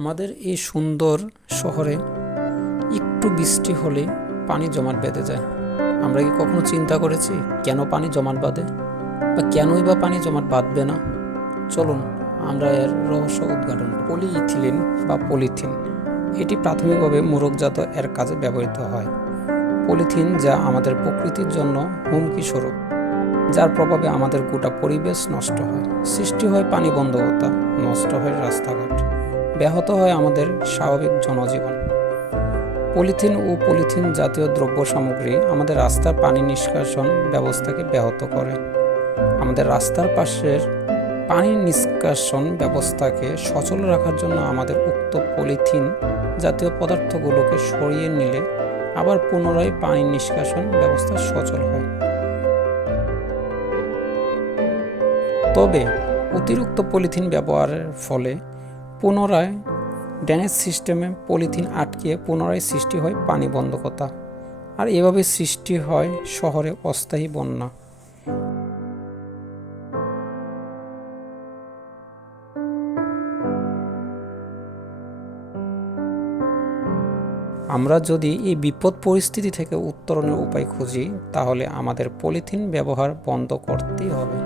আমাদের এই সুন্দর শহরে একটু বৃষ্টি হলে পানি জমাট বেঁধে যায়। আমরা কি কখনো চিন্তা করেছি কেন পানি জমাট বাঁধে? বা কেনই বা পানি জমাট বাঁধবে না? চলুন, আমরা এর রহস্য উদ্ঘাটন। পলিইথিলিন বা পলিথিন, এটি প্রাথমিকভাবে মোরগজাত এর কাজে ব্যবহৃত হয়। পলিথিন যা আমাদের প্রকৃতির জন্য হুমকি স্বরূপ, যার প্রভাবে আমাদের গোটা পরিবেশ নষ্ট হয়। সৃষ্টি হয় পানি বন্ধকতা নষ্ট হয় রাস্তাঘাট। ব্যাহত হয় আমাদের স্বাভাবিক জনজীবন। পলিথিন ও পলিথিন জাতীয় দ্রব্য সামগ্রী আমাদের রাস্তার পানি নিষ্কাশন ব্যবস্থাকে ব্যাহত করে। আমাদের রাস্তার পাশের পানি নিষ্কাশন ব্যবস্থাকে সচল রাখার জন্য আমাদের উক্ত পলিথিন জাতীয় পদার্থগুলোকে সরিয়ে নিলে আবার পুনরায় পানি নিষ্কাশন ব্যবস্থা সচল হয়। তবে অতিরিক্ত পলিথিন ব্যবহারের ফলে পুনরায় ড্যানেজ সিস্টেমে পলিথিন আটকে পুনরায় সৃষ্টি হয় পানি বন্ধকতা। আর এভাবে সৃষ্টি হয় শহরে অস্থায়ী বন্যা। আমরা যদি এই বিপদ পরিস্থিতি থেকে উত্তরণের উপায় খুঁজি, তাহলে আমাদের পলিথিন ব্যবহার বন্ধ করতেই হবে।